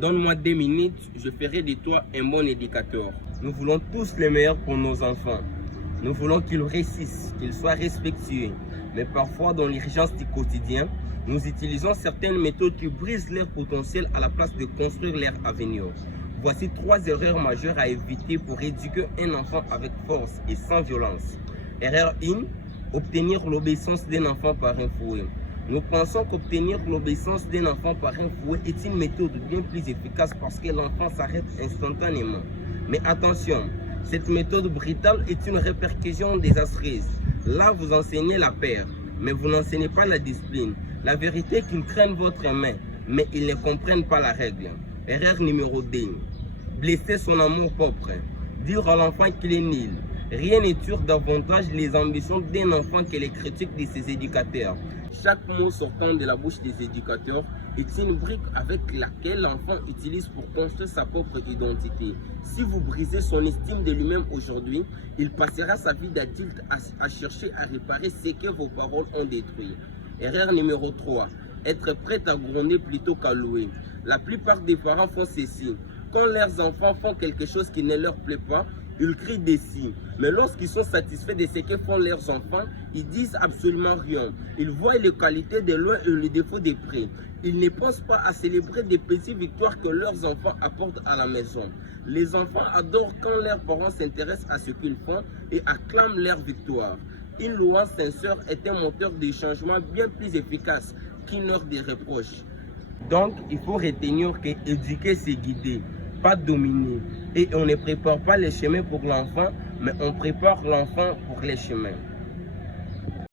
Donne-moi 2 minutes, je ferai de toi un bon éducateur. Nous voulons tous le meilleur pour nos enfants. Nous voulons qu'ils réussissent, qu'ils soient respectueux. Mais parfois, dans l'urgence du quotidien, nous utilisons certaines méthodes qui brisent leur potentiel à la place de construire leur avenir. Voici 3 erreurs majeures à éviter pour éduquer un enfant avec force et sans violence. Erreur 1, obtenir l'obéissance d'un enfant par un fouet. Nous pensons qu'obtenir l'obéissance d'un enfant par un fouet est une méthode bien plus efficace parce que l'enfant s'arrête instantanément. Mais attention, cette méthode brutale est une répercussion désastreuse. Là, vous enseignez la paix, mais vous n'enseignez pas la discipline. La vérité est qu'ils craignent votre main, mais ils ne comprennent pas la règle. Erreur numéro 2. Blesser son amour propre. Dire à l'enfant qu'il est nul. Rien ne tue davantage les ambitions d'un enfant que les critiques de ses éducateurs. Chaque mot sortant de la bouche des éducateurs est une brique avec laquelle l'enfant utilise pour construire sa propre identité. Si vous brisez son estime de lui-même aujourd'hui, il passera sa vie d'adulte à chercher à réparer ce que vos paroles ont détruit. Erreur numéro 3. Être prêt à gronder plutôt qu'à louer. La plupart des parents font ceci. Quand leurs enfants font quelque chose qui ne leur plaît pas, ils crient dessus. Mais lorsqu'ils sont satisfaits de ce que font leurs enfants, ils disent absolument rien. Ils voient les qualités de loin et les défauts de près. Ils ne pensent pas à célébrer des petites victoires que leurs enfants apportent à la maison. Les enfants adorent quand leurs parents s'intéressent à ce qu'ils font et acclament leurs victoires. Une louange sincère est un moteur de changement bien plus efficace qu'une heure de reproche. Donc, il faut retenir que éduquer, c'est guider, pas dominer. Et on ne prépare pas les chemins pour l'enfant, mais on prépare l'enfant pour les chemins.